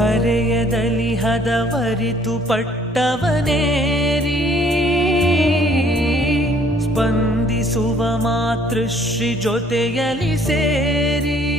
ಹರೆಯದಲ್ಲಿ ಹದವರಿತು ಪಟ್ಟವನೇರಿ. ಸ್ಪಂದಿಸುವ ಮಾತೃಶ್ರೀ ಜೊತೆಯಲ್ಲಿ ಸೇರಿ.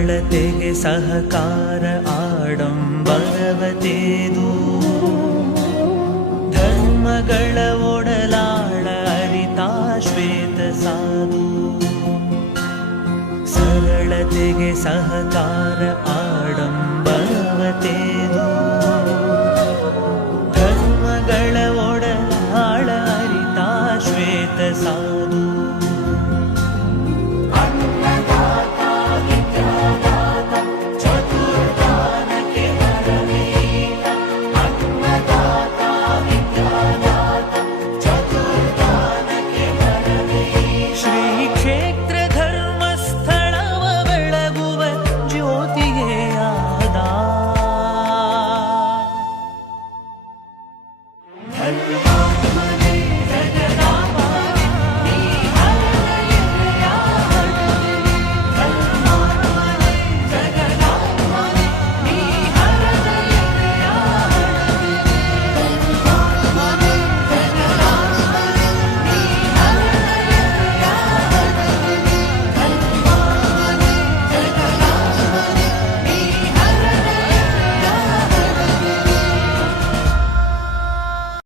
ಸರಳತೆಗೆ ಸಹಕಾರ ಆಡಂಬರವತೇದು ಧರ್ಮಗಳ ಒಡಲಾಳ ಅರಿತಾ ಶ್ವೇತ ಸಾಧು. ಸರಳತೆಗೆ ಸಹಕಾರ ಆಡಂಬರವತೇದು he tricked